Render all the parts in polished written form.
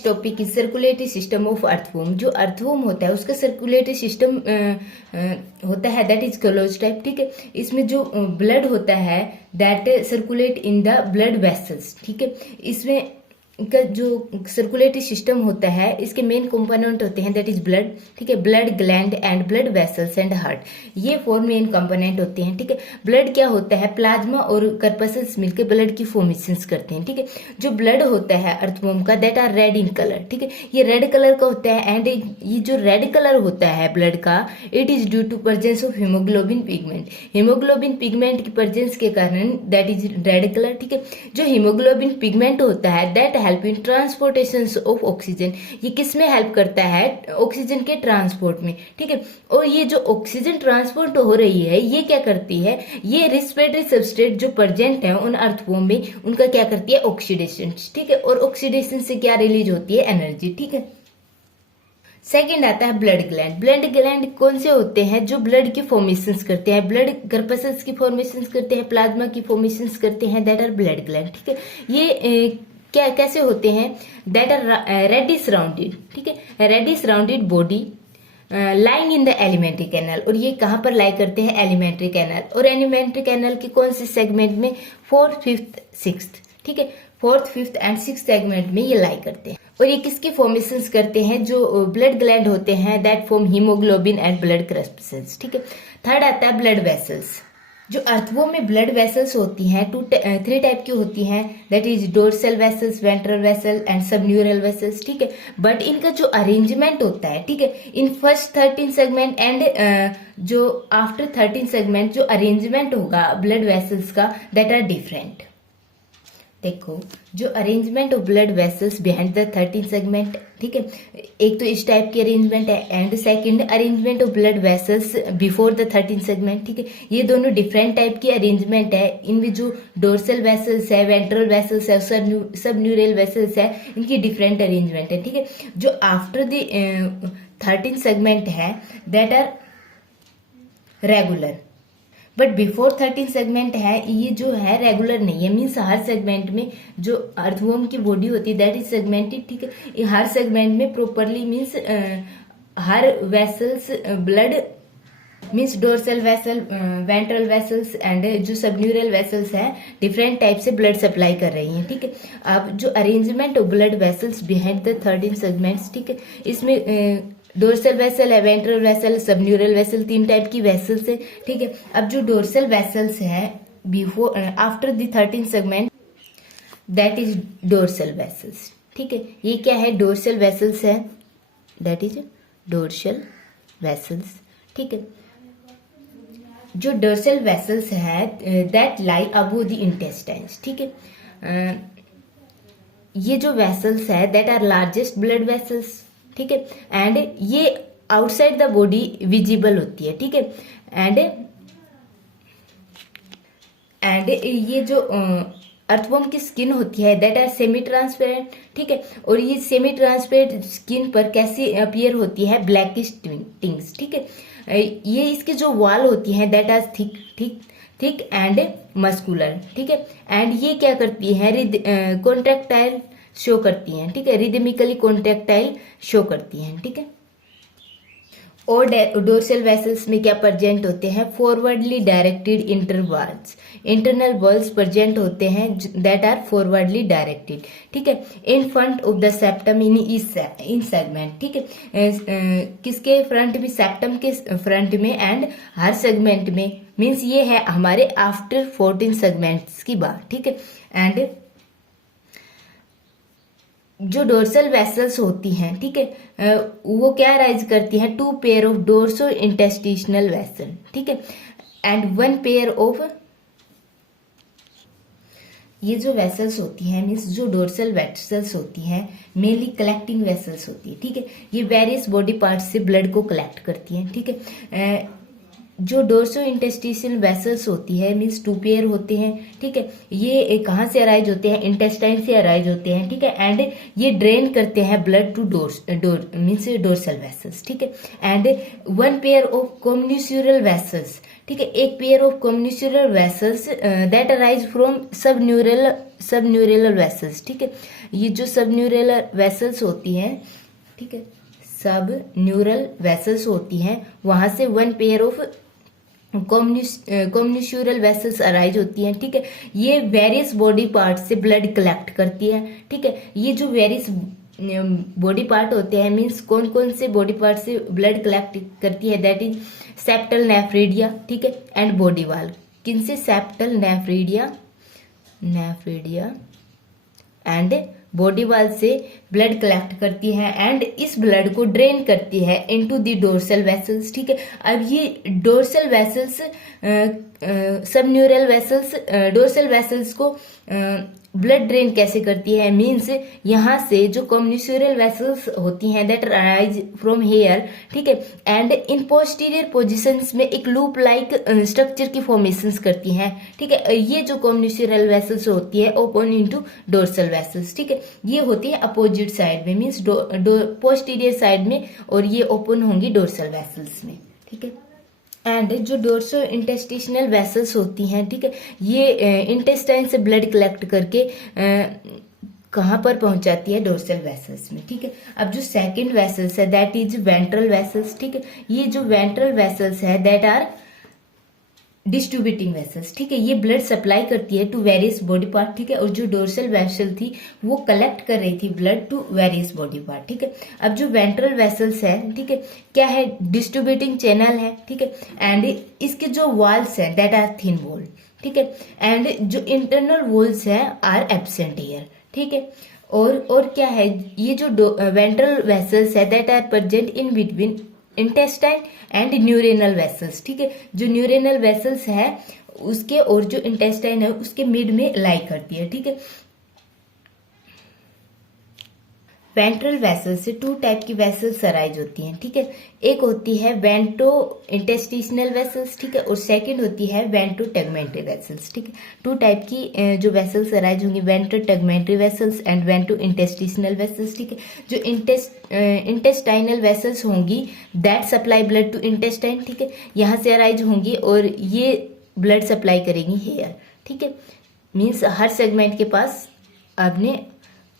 Next topic is circulatory system of earthworm. जो earthworm होता है उसका सर्कुलेटरी सिस्टम होता है दैट इज क्लोज टाइप। ठीक है, इसमें जो ब्लड होता है that circulate in the blood vessels. ठीक है, इसमें का जो सर्कुलेटरी सिस्टम होता है इसके मेन कंपोनेंट होते हैं दैट इज ब्लड। ठीक है, blood gland and blood vessels and heart, ये 4 मेन कंपोनेंट होते हैं। ठीक है, ब्लड क्या होता है, प्लाज्मा और कर्पसल्स मिलकर ब्लड की फॉर्मेशंस करते हैं। ठीक है, जो ब्लड होता है अर्थवॉर्म का that are red in colour. ठीक है, ये रेड कलर का होता है एंड ये जो रेड कलर होता है ब्लड का it is due to presence of haemoglobin pigment. Haemoglobin pigment की प्रेजेंस के कारण दैट इज रेड कलर। ठीक है, जो हीमोग्लोबिन पिगमेंट होता है that help in transportation of oxygen, ये किस में हेल्प करता है, ऑक्सीजन के ट्रांसपोर्ट में। ठीक है, और ये जो ऑक्सीजन ट्रांसपोर्ट हो रही है ये क्या करती है, ये रेस्पिरेटरी सबस्ट्रेट जो प्रेजेंट है उन अर्थवॉर्म में उनका क्या करती है, ऑक्सीडेशन। ठीक है, और ऑक्सीडेशन से क्या रिलीज होती है, एनर्जी। ठीक है, सेकेंड आता है ब्लड ग्लैंड। ब्लड ग्लैंड कौन से होते हैं, जो ब्लड की फॉर्मेशंस करते हैं, ब्लड कर्पसल्स की फॉर्मेशंस करते हैं, प्लाज्मा की फॉर्मेशंस करते हैं, दैट आर ब्लड ग्लैंड। ठीक है, ये क्या कैसे होते हैं, दैट आर रेडिश राउंडेड। ठीक है, reddish rounded body lying in the alimentary canal, और ये कहां पर लाई करते हैं, एलिमेंट्री कैनल। और एलिमेंट्री कैनल के कौन से सेगमेंट में, 4th, 5th, 6th। ठीक है, 4th, 5th and 6th segment में ये लाई करते हैं। और ये किसकी फॉर्मेशंस करते हैं, जो ब्लड ग्लैंड होते हैं that form haemoglobin and blood corpuscles. ठीक है, थर्ड आता है ब्लड वेसल्स। जो अर्थवॉर्म में ब्लड वेसल्स होती हैं 3 टाइप की होती हैं that is dorsal vessels, ventral vessel and subneural vessels. ठीक है, बट इनका जो अरेंजमेंट होता है, ठीक है, इन फर्स्ट 13 सेगमेंट एंड जो आफ्टर 13 सेगमेंट जो अरेंजमेंट होगा ब्लड वेसल्स का दैट आर डिफरेंट। देखो, जो arrangement of blood vessels behind the 13 segment, ठीक है, एक तो इस टाइप की अरेंजमेंट है and second arrangement of blood vessels before the 13 segment. ठीक है, ये दोनों डिफरेंट टाइप की अरेंजमेंट है। इनमें जो डोर्सल वेसल्स है, वेंट्रल वेसल्स है, सब न्यूरल वेसल्स है, इनकी डिफरेंट अरेंजमेंट है। ठीक है, जो आफ्टर द 13 सेगमेंट है that are regular, but before 13 segment है ये जो है रेगुलर नहीं है, मीन्स हर सेगमेंट में जो अर्थवॉर्म की बॉडी होती है दैट इज सेगमेंटेड। ठीक है, हर सेगमेंट में properly means her vessels blood means dorsal vessel, ventral vessels and जो सबन्यूरल वेसल्स है डिफरेंट टाइप से ब्लड सप्लाई कर रही हैं। ठीक है, अब जो arrangement of blood vessels behind the 13 segments, ठीक है, इसमें डोर्सल वेसल है, वेंट्रल वेसल, सबन्यूरल वेसल, 3 टाइप की वेसल्स है। ठीक है, अब जो डोर्सल वेसल्स है before after the 13 segment that is dorsal vessels. ठीक है, ये क्या है, डोर्सल वेसल्स है, दैट इज डोर्सल वेसल्स। ठीक है, जो डोर्सल वेसल्स है that lie above the intestines. ठीक है, ये जो वेसल्स है that are largest blood vessels. ठीक है, एंड ये आउटसाइड द बॉडी विजिबल होती है। ठीक है, एंड ये जो अर्थवॉर्म की स्किन होती है दैट आर सेमी ट्रांसपेरेंट। ठीक है, और ये सेमी ट्रांसपेरेंट स्किन पर कैसी अपीयर होती है, ब्लैकिश टिंग्स। ठीक है, ये इसके जो वॉल होती है that are thick and muscular. ठीक है, एंड ये क्या करती है, कॉन्ट्रैक्टाइल शो करती हैं। ठीक है, रिदमिकली कॉन्ट्रैक्टाइल शो करती हैं। ठीक है, और डोर्सल वेसल्स में क्या प्रेजेंट होते हैं, forwardly directed intervals, internal walls present होते हैं दैट आर फॉरवर्डली डायरेक्टेड। ठीक है, in front of the septum in segment. ठीक है, किसके फ्रंट में, सेप्टम के फ्रंट में एंड हर सेगमेंट में, मीन्स ये है हमारे आफ्टर 14 सेगमेंट्स की बात। ठीक है, एंड जो डोर्सल वेसल्स होती हैं, ठीक है, वो क्या राइज करती हैं, 2 पेयर ऑफ डोर्सो इंटेस्टिशनल वेसल। ठीक है, एंड 1 पेयर ऑफ, ये जो वेसल्स होती हैं मीन्स जो डोर्सल वेसल्स होती हैं मेनली कलेक्टिंग वेसल्स होती है। ठीक है, ये वेरियस बॉडी पार्ट्स से ब्लड को कलेक्ट करती हैं। ठीक है, जो डोर्सो इंटेस्टिशियल वेसल्स होती है मीन्स 2 पेयर होते हैं, ठीक है। ये कहाँ से अराइज होते हैं, इंटेस्टाइन से अराइज होते हैं, ठीक है। एंड ये ड्रेन करते हैं blood to means dorsal vessels, ठीक है। And 1 pair of commissural vessels, ठीक है, एक pair of commissural vessels that arise from subneural vessels, ठीक है। ये जो सब न्यूरल वेसल्स होती हैं, ठीक है, सब न्यूरल वेसल्स होती हैं, वहां से 1 pair of commissural vessels arise होती हैं, ठीक है। ये वेरियस बॉडी पार्ट से ब्लड कलेक्ट करती है, ठीक है। ये जो वेरियस बॉडी पार्ट होते हैं मीन्स कौन कौन से बॉडी पार्ट से ब्लड कलेक्ट करती है, दैट इज सेप्टल नेफ्रिडिया, ठीक है, एंड बॉडी वाल। किनसे, septal nephridia and body wall से ब्लड कलेक्ट करती है एंड इस ब्लड को ड्रेन करती है इनटू द डोर्सल वेसल्स, ठीक है। अब ये डोर्सल वेसल्स सब न्यूरल वेसल्स डोर्सल वेसल्स को ब्लड ड्रेन कैसे करती है, मीन्स यहाँ से जो कॉम्यूनिस्यूरल वेसल्स होती हैं दैट अराइज फ्रॉम हेयर, ठीक है, एंड इन पोस्टीरियर पोजीशंस में एक लूप लाइक स्ट्रक्चर की फॉर्मेशंस करती हैं, ठीक है। ये जो कॉम्यूनिस्यूरल वेसल्स होती है ओपन इनटू डोर्सल वेसल्स, ठीक है। ये होती है अपोजिट साइड में मीन्स पोस्टीरियर साइड में, और ये ओपन होंगी डोर्सल वेसल्स में, ठीक है। एंड जो डोर्सो इंटेस्टिशनल वेसल्स होती हैं, ठीक है, ये इंटेस्टाइन से ब्लड कलेक्ट करके कहाँ पर पहुंचाती है, डोर्सल वेसल्स में, ठीक है। अब जो सेकंड वेसल्स है दैट इज वेंट्रल वेसल्स, ठीक है। ये जो वेंट्रल वेसल्स है दैट आर डिस्ट्रीब्यूटिंग वेसल्स, ठीक है। ये ब्लड सप्लाई करती है टू वेरियस बॉडी पार्ट, ठीक है। और जो डोर्सल वेसल थी वो कलेक्ट कर रही थी blood to various body part, ठीक है। अब जो वेंट्रल वेसल्स है, ठीक है, क्या है, डिस्ट्रीब्यूटिंग चैनल है, ठीक है। एंड इसके जो वॉल्स है दैट आर थिन वॉल, ठीक है। एंड जो इंटरनल वॉल्स है आर एब्सेंट हियर, ठीक है। और क्या है, ये जो वेंट्रल वेसल्स है that are present in between intestine and neuronal vessels, ठीक है। जो न्यूरेनल वेसल्स है उसके और जो इंटेस्टाइन है उसके मिड में लाई करती है, ठीक है। वेंट्रल वेसल्स से 2 टाइप की वेसल्स अराइज होती हैं, ठीक है। एक होती है वेंट्रो इंटेस्टिशनल वेसल्स, ठीक है, और सेकंड होती है वेंट्रो टेगमेंटरी वेसल्स, ठीक है। 2 टाइप की जो वेसल्स अराइज होंगी, ventro tegumentary vessels and ventro intestinal vessels, ठीक है। जो इंटेस्टाइनल वेसल्स होंगी that supply blood to intestine, ठीक है, यहाँ से अराइज होंगी और ये ब्लड सप्लाई करेंगी हेयर, ठीक है। मीन्स हर सेगमेंट के पास अपने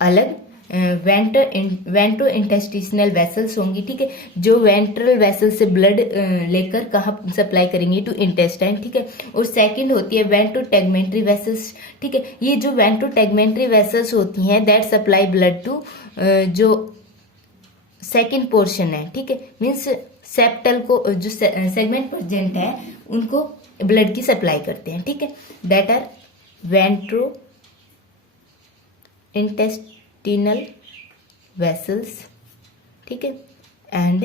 अलग वेंट्रो इंटेस्टिशनल वेसल्स होंगी, ठीक है, जो वेंट्रल वेसल से ब्लड लेकर कहाँ सप्लाई करेंगी, टू इंटेस्टाइन, ठीक है। और सेकंड होती है वेंट्रो टेगमेंटरी वेसल्स, ठीक है। ये जो वेंट्रो टेगमेंटरी वेसल्स होती हैं दैट सप्लाई ब्लड टू जो सेकंड पोर्शन है, ठीक है, मीन्स सेप्टल को जो सेगमेंट प्रेजेंट है उनको ब्लड की सप्लाई करते हैं, ठीक है। That are ventro intestinal vessels, ठीक है, and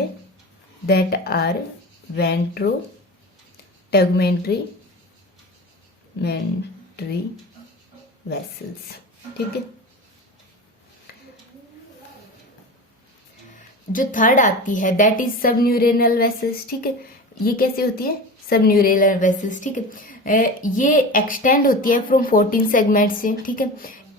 that are ventro tegumentary vessels, ठीक है। जो थर्ड आती है दैट इज सब न्यूरेनल वेसल्स, ठीक है। ये कैसे होती है, सब न्यूरेनल वेसल्स, ठीक है। ये एक्सटेंड होती है फ्रॉम 14 सेगमेंट से, ठीक है।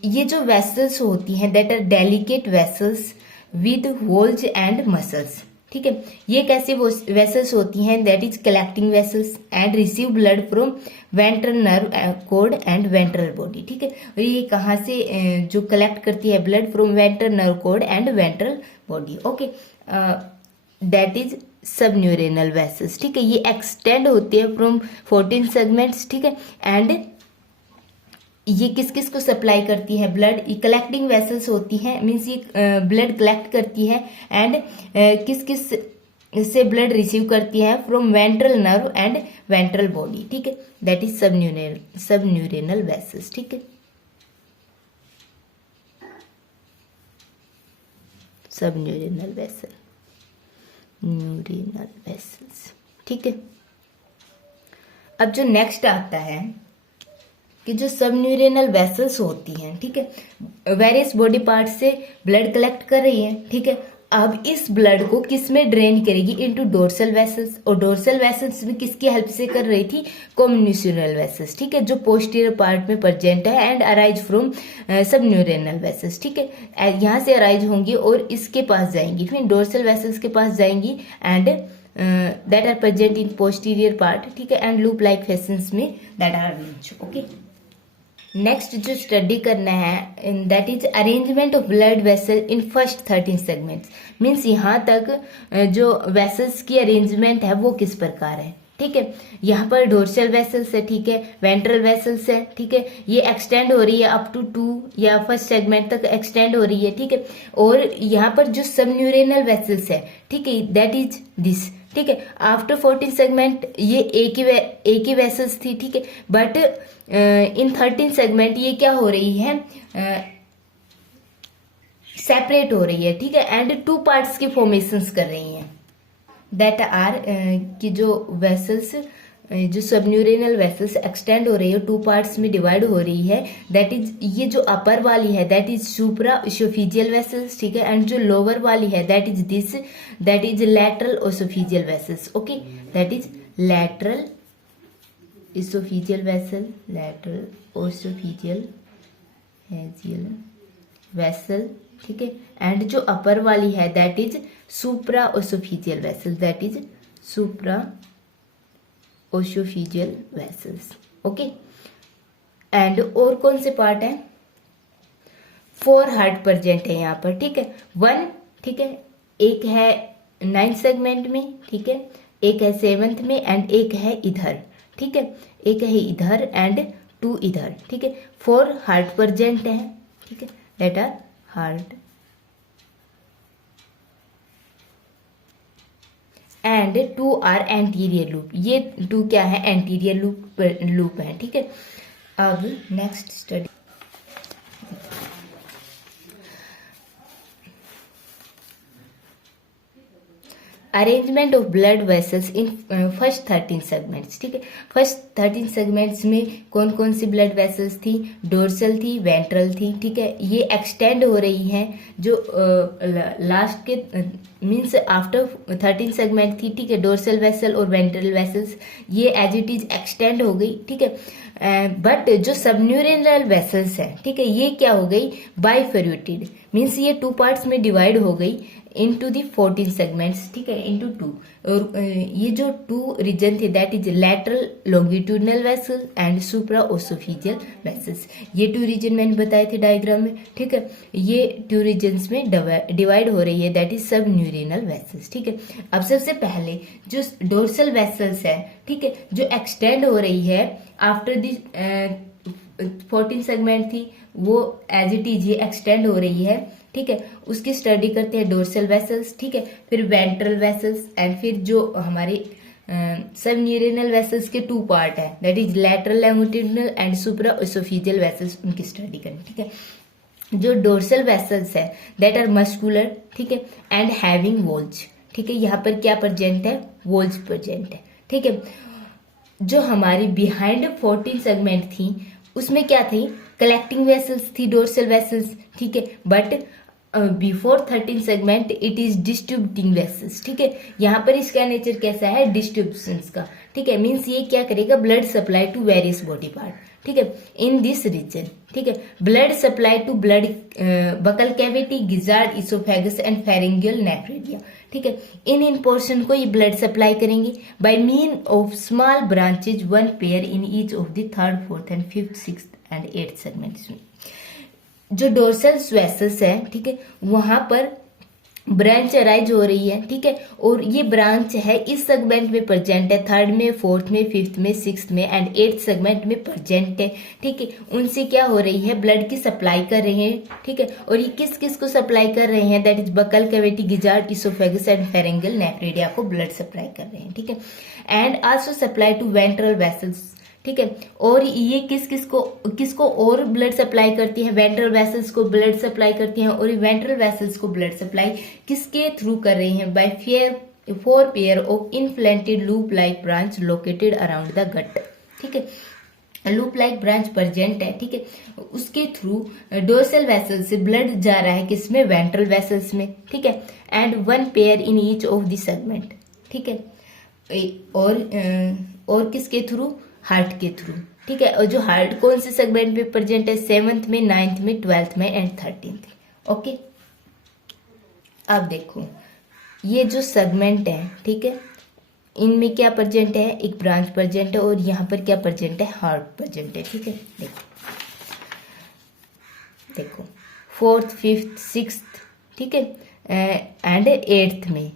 ये जो वेसल्स होती हैं that are delicate vessels with holes and muscles, ठीक है। ये कैसे वेसल्स होती हैं, that is collecting vessels and receive blood from ventral nerve cord and ventral body, ठीक है। और ये कहाँ से जो कलेक्ट करती है blood from ventral nerve cord and ventral body, okay, that is सब न्यूरेनल वेसल्स, ठीक है। ये एक्सटेंड होती है फ्रॉम 14 सेगमेंट्स, ठीक है। एंड ये किस किस को सप्लाई करती है ब्लड, ये कलेक्टिंग वेसल्स होती हैं, मीन्स ये ब्लड कलेक्ट करती है एंड किस किस से ब्लड रिसीव करती है, from ventral nerve and ventral body, ठीक है। दैट इज सब न्यूरेनल वेसल्स, ठीक है, सब न्यूरेनल वेसल्स, ठीक है। अब जो नेक्स्ट आता है कि जो सब न्यूरेनल वेसल्स होती हैं, ठीक है, वेरियस बॉडी पार्ट से ब्लड कलेक्ट कर रही है, ठीक है, अब इस ब्लड को किस में ड्रेन करेगी, इनटू डोर्सल वेसल्स, और डोर्सल वेसल्स में किसकी हेल्प से कर रही थी, कॉम्यूनिशनल वेसल्स, ठीक है, जो पोस्टीरियर पार्ट में प्रेजेंट है एंड अराइज फ्रॉम सब न्यूरेनल वेसल्स, ठीक है, यहाँ से अराइज होंगी और इसके पास जाएंगी, फिर डोर्सल वेसल्स के पास जाएंगी and that are present in posterior part, ठीक है, एंड लूप लाइक फैशंस में that are arranged, okay. Next जो स्टडी करना है that is arrangement of blood vessel in first 13 segments, means यहाँ तक जो वेसल्स की अरेंजमेंट है वो किस प्रकार है, ठीक है। यहाँ पर डोर्सल वेसल्स है, ठीक है, वेंट्रल वेसल्स है, ठीक है, ये एक्सटेंड हो रही है अप टू 2 या फर्स्ट सेगमेंट तक एक्सटेंड हो रही है, ठीक है, और यहाँ पर जो सबन्यूरेनल वेसल्स है, ठीक है, दैट इज दिस, ठीक है। आफ्टर 14 सेगमेंट ये एक ही वेसल्स थी, ठीक है, बट इन 13 सेगमेंट ये क्या हो रही है, सेपरेट हो रही है, ठीक है, एंड 2 पार्ट्स की फॉर्मेशंस कर रही हैं, दैट आर कि जो वेसल्स जो सबन्यूरेनल वेसल्स एक्सटेंड हो रही है 2 पार्ट्स में डिवाइड हो रही है, दैट इज ये जो अपर वाली है that is supra oesophageal vessels, ठीक है, एंड जो लोअर वाली है that is this, that is lateral oesophageal vessels, okay, that is lateral oesophageal vessel, lateral oesophageal vessel, ठीक है, एंड जो अपर वाली है that is supra oesophageal vessel, that is supra oesophageal vessels, okay. And और कौन से part है, 4 heart present है यहाँ पर, ठीक है, 1, ठीक है, एक है 9th सेगमेंट में, ठीक है, एक है 7th में एंड एक है इधर, ठीक है, एक है इधर एंड 2 इधर, ठीक है, 4 हार्ट प्रेजेंट है, ठीक है, that are heart and 2 are anterior loop, ये 2 क्या है, एंटीरियर लूप है, ठीक है। अब next study arrangement of blood vessels in first 13 segments, ठीक है, फर्स्ट 13 सेगमेंट्स में कौन कौन सी ब्लड वेसल्स थी, डोर्सल थी, वेंट्रल थी, ठीक है, ये एक्सटेंड हो रही हैं जो लास्ट के मीन्स आफ्टर 13 सेगमेंट थी, ठीक है, डोर्सल वेसल और वेंट्रल वेसल्स ये एज इट इज एक्सटेंड हो गई, ठीक है, बट जो सबन्यूरेनल वेसल्स है, ठीक है, ये क्या हो गई, बाइफेरुटेड, मीन्स ये 2 पार्ट्स में डिवाइड हो गई into the 14 segments, ठीक है, into 2, और ये जो 2 रीजन थे that is lateral longitudinal vessel and supra oesophageal vessels, ये 2 रीजन मैंने बताए थे डायग्राम में, ठीक है, ये 2 रीजन्स में डिवाइड हो रही है दैट इज सब न्यूरेनल वेसल्स, ठीक है। अब सबसे पहले जो डोर्सल वेसल्स है, ठीक है, जो एक्सटेंड हो रही है आफ्टर दी 14 सेगमेंट थी वो एज इट इज ये एक्सटेंड हो रही है, ठीक है, उसकी स्टडी करते हैं डोर्सल वेसल्स, ठीक है, फिर वेंट्रल वेसल्स एंड फिर जो हमारे सब न्यूरेनल वेसल्स के 2 पार्ट है that is lateral longitudinal and supra oesophageal vessels, उनकी स्टडी करें, ठीक है। जो डोर्सल वेसल्स है दैट आर मस्कुलर, ठीक है, एंड हैविंग वोल्ज, ठीक है, यहाँ पर क्या प्रेजेंट है, वोल्ज प्रेजेंट है, ठीक है। जो हमारी बिहाइंड 14 सेगमेंट थी उसमें क्या थी, कलेक्टिंग वेसल्स थी, डोर्सल वेसल्स, ठीक है, but before 13 segment it is distributing vessels, ठीक है, यहाँ पर इसका नेचर कैसा है, डिस्ट्रीब्यूशन का, ठीक है, मीन्स ये क्या करेगा, blood supply to various body part, ठीक है, इन दिस रीजन, ठीक है, blood supply to blood buccal cavity, gizzard, oesophagus and pharyngeal nephridia, ठीक है, इन पोर्शन को ये ब्लड सप्लाई करेंगे by mean of small branches 1 pair in each of the 3rd, 4th and 5th, 6th and 8th segments में। जो dorsal vessels है, ठीक है, वहां पर ब्रांच अराइज हो रही है, ठीक है, और ये ब्रांच है इस सेगमेंट में प्रेजेंट है, 3rd में, 4th में, 5th में, 6th में एंड 8th सेगमेंट में प्रेजेंट है, ठीक है, उनसे क्या हो रही है, ब्लड की सप्लाई कर रहे हैं, ठीक है, और ये किस किस को सप्लाई कर रहे हैं, that is buccal cavity, gizzard, oesophagus and pharyngeal nephridia को ब्लड सप्लाई कर रहे हैं, ठीक है, and also supply to ventral vessels, ठीक है, और ये किसको और ब्लड सप्लाई करती है, वेंट्रल वेसल्स को ब्लड सप्लाई करती हैं, और वेंट्रल वेसल्स को ब्लड सप्लाई किसके थ्रू कर रही हैं, by 4 pair of inflated loop like branch located around the gut, ठीक है। लूप लाइक ब्रांच प्रेजेंट है, ठीक है, उसके थ्रू डोर्सल वेसल से ब्लड जा रहा है किसमें, वेंट्रल वेसल्स में, ठीक है, and one pair in each of the segment, ठीक है, और किसके थ्रू, हार्ट के थ्रू, ठीक है, और जो हार्ट कौन से सेगमेंट में प्रेजेंट है, 7th में, 9th में, 12th में एंड 13th। ओके, अब देखो ये जो सेगमेंट है, ठीक है, इनमें क्या प्रेजेंट है, एक ब्रांच प्रेजेंट है और यहाँ पर क्या प्रेजेंट है, हार्ट प्रेजेंट है, ठीक है। देखो 4th 5th 6th, ठीक है, एंड 8th में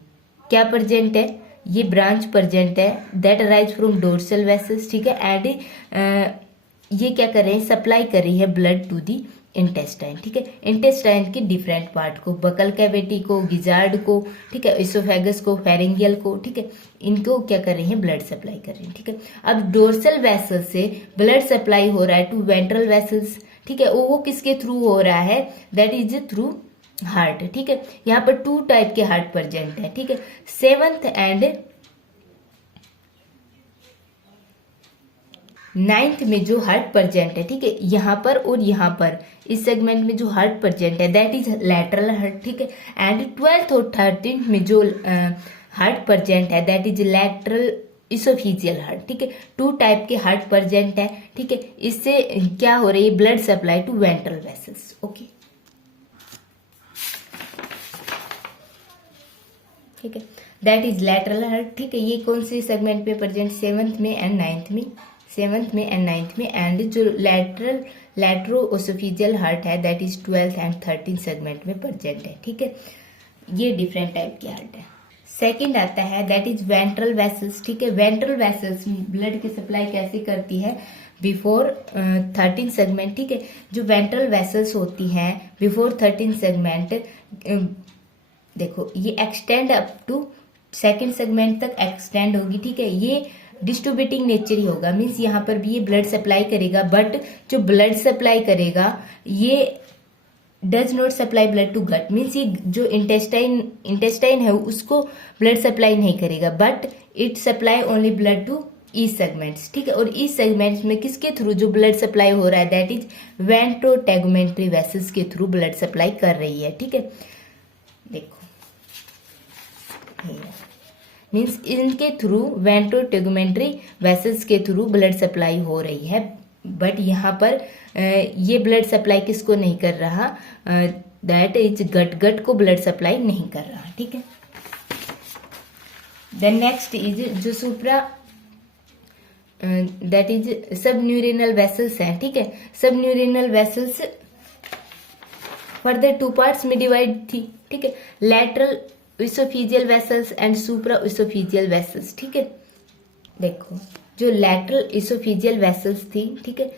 क्या प्रेजेंट है, ये ब्रांच प्रेजेंट है that arise from dorsal vessels, ठीक है, एंड ये क्या कर रहे हैं, सप्लाई कर रही है ब्लड टू दी इंटेस्टाइन, ठीक है, इंटेस्टाइन के डिफरेंट पार्ट को, बकल कैविटी को, गिजार्ड को, ठीक है, इसोफेगस को, फेरिंगियल को, ठीक है, इनको क्या कर रही है, ब्लड सप्लाई कर रही है, ठीक है। अब डोर्सल वेसल से ब्लड सप्लाई हो रहा है टू वेंट्रल वेसल्स, ठीक है, वो किसके थ्रू हो रहा है, दैट इज थ्रू हार्ट, ठीक है। यहाँ पर 2 टाइप के हार्ट प्रेजेंट है, ठीक है, 7th एंड 9th में जो हार्ट प्रेजेंट है, ठीक है, यहाँ पर और यहाँ पर इस सेगमेंट में जो हार्ट प्रेजेंट है दैट इज लैटरल हार्ट, ठीक है, एंड 12th और 13th में जो हार्ट प्रेजेंट है that is lateral oesophageal heart, ठीक है। 2 टाइप के हार्ट प्रेजेंट है, ठीक है, इससे क्या हो रही है, blood supply to ventral vessels. Okay, ठीक है, दैट इज लैटरल हार्ट, ठीक है, ये कौन से सेगमेंट पे प्रेजेंट, 7th में एंड 9th में, 7th में एंड 9th में, एंड जो लैट्रोओसोफिजियल हार्ट है that is 12th and 13th segment में प्रेजेंट है, ठीक है। ये डिफरेंट टाइप की हार्ट है। सेकंड आता है दैट इज वेंट्रल वेसल्स, ठीक है, वेंट्रल वेसल्स ब्लड की सप्लाई कैसे करती है, बिफोर 13th सेगमेंट, ठीक है, जो वेंट्रल वेसल्स होती हैं बिफोर 13th सेगमेंट, देखो ये extend up to 2nd segment तक एक्सटेंड होगी, ठीक है, ये डिस्ट्रीब्यूटिंग नेचर ही होगा, मीन्स यहाँ पर भी ये ब्लड सप्लाई करेगा, बट जो ब्लड सप्लाई करेगा ये does not supply blood to gut, means ये जो इंटेस्टाइन है उसको ब्लड सप्लाई नहीं करेगा, but it supply only blood to east segments, ठीक है, और ईस्ट सेगमेंट्स में किसके थ्रू जो ब्लड सप्लाई हो रहा है दैट इज वेंट्रोटेगुमेंट्री वेसल्स के थ्रू ब्लड सप्लाई कर रही है, ठीक है। देखो मीन्स इनके थ्रू वेंट्रोटेगुमेंट्री वेसल्स के थ्रू ब्लड सप्लाई हो रही है, बट यहाँ पर ये ब्लड सप्लाई किसको नहीं कर रहा, दैट इज गट को ब्लड सप्लाई नहीं कर रहा, ठीक है। देन नेक्स्ट इज जो सुप्रा दैट इज सब न्यूरिनल वेसल्स हैं, ठीक है, सब न्यूरिनल वेसल्स फर्दर 2 पार्ट्स में डिवाइड थी, ठीक है, lateral oesophageal vessels and supra oesophageal vessels, ठीक है। देखो जो लैटरल इसोफिजियल वेसल्स थी, ठीक है,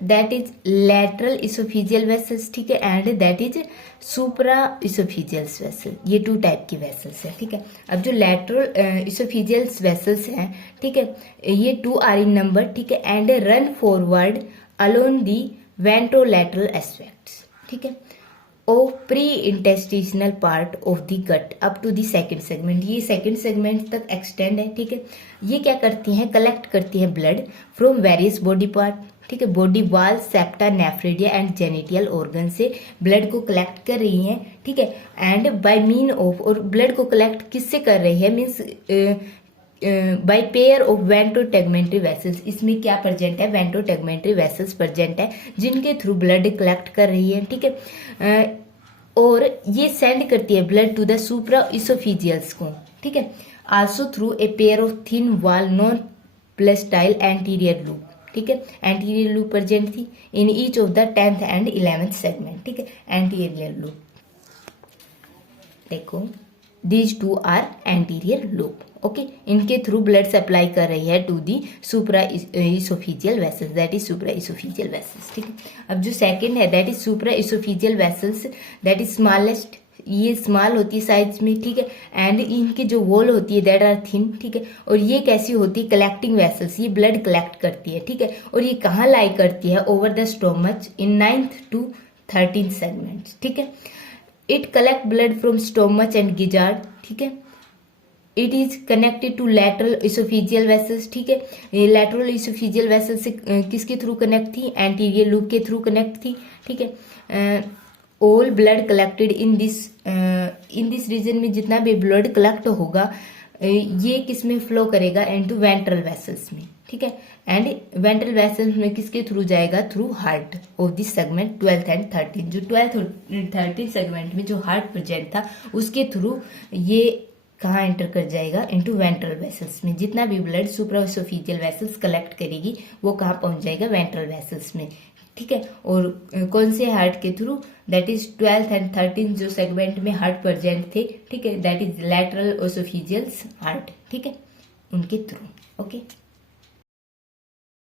that is lateral oesophageal vessels, ठीक है, and that is supra oesophageal vessel, ये 2 टाइप की वेसल्स है, ठीक है। अब जो लैटरल इसोफिजियल वेसल्स हैं, ठीक है, ये 2 आर इन नंबर, ठीक है, and run forward along the ventrolateral aspects, ठीक है, of pre intestinal part of the gut up to the 2nd segment, ये 2nd सेगमेंट तक एक्सटेंड है, ठीक है। ये क्या करती हैं, कलेक्ट करती हैं blood from various body part, ठीक है, body wall, septa, nephridia and genital organ से ब्लड को कलेक्ट कर रही हैं, ठीक है, एंड बाय मीन ऑफ, और ब्लड को कलेक्ट किससे कर रही है, means by pair of ventrotegumentary vessels, इसमें क्या प्रेजेंट है, वेंट्रोटेगमेंट्री वेसल्स प्रेजेंट है जिनके थ्रू ब्लड कलेक्ट कर रही है, ठीक है, और ये सेंड करती है blood to the supra oesophageals को, ठीक है, also through a pair of thin wall non pulsatile anterior loop, ठीक है, एंटीरियर लूप प्रेजेंट थी in each of the 10th and 11th segment, ठीक है, एंटीरियर लूप। देखो these 2 are anterior loop, okay, इनके थ्रू ब्लड सप्लाई कर रही है to the supra oesophageal vessels, that is supra oesophageal vessels, ठीक है। अब जो सेकंड है that is supra oesophageal vessels, that is smallest, ये स्मॉल होती है साइज में, ठीक है, एंड इनकी जो वॉल होती है दैट आर थिन, ठीक है, और ये कैसी होती है, कलेक्टिंग वेसल्स, ये ब्लड कलेक्ट करती है, ठीक है, और ये कहाँ लाई करती है, over the stomach in 9th to 13th segment, ठीक है। It collect blood from stomach and gizzard, ठीक है, it is connected to lateral oesophageal vessels, ठीक है। ये लैटरल इसोफेजियल वेसल से किसके थ्रू कनेक्ट थी, एंटीरियर लूप के थ्रू कनेक्ट थी, ठीक है। All blood collected in this region में जितना भी ब्लड कलेक्ट होगा ये किस में फ्लो करेगा, इनटू वेंट्रल वेसल्स में, ठीक है। एंड वेंट्रल वेसल्स में किसके थ्रू जाएगा, through heart of this segment 12th and 13th। जो 12th और 13th सेगमेंट में जो हार्ट प्रेजेंट था उसके थ्रू ये कहाँ एंटर कर जाएगा, इनटू वेंट्रल वेसल्स में। जितना भी ब्लड सुप्राओसोफिजियल वेसल्स कलेक्ट करेगी वो कहाँ पहुंच जाएगा, वेंट्रल वेसल्स में, ठीक है। और कौन से हार्ट के through, that is 12th and 13th जो सेगमेंट में हार्ट प्रेजेंट थे, ठीक है, दैट इज लैटरल ओसोफिजियल हार्ट, ठीक है, उनके थ्रू, ओके।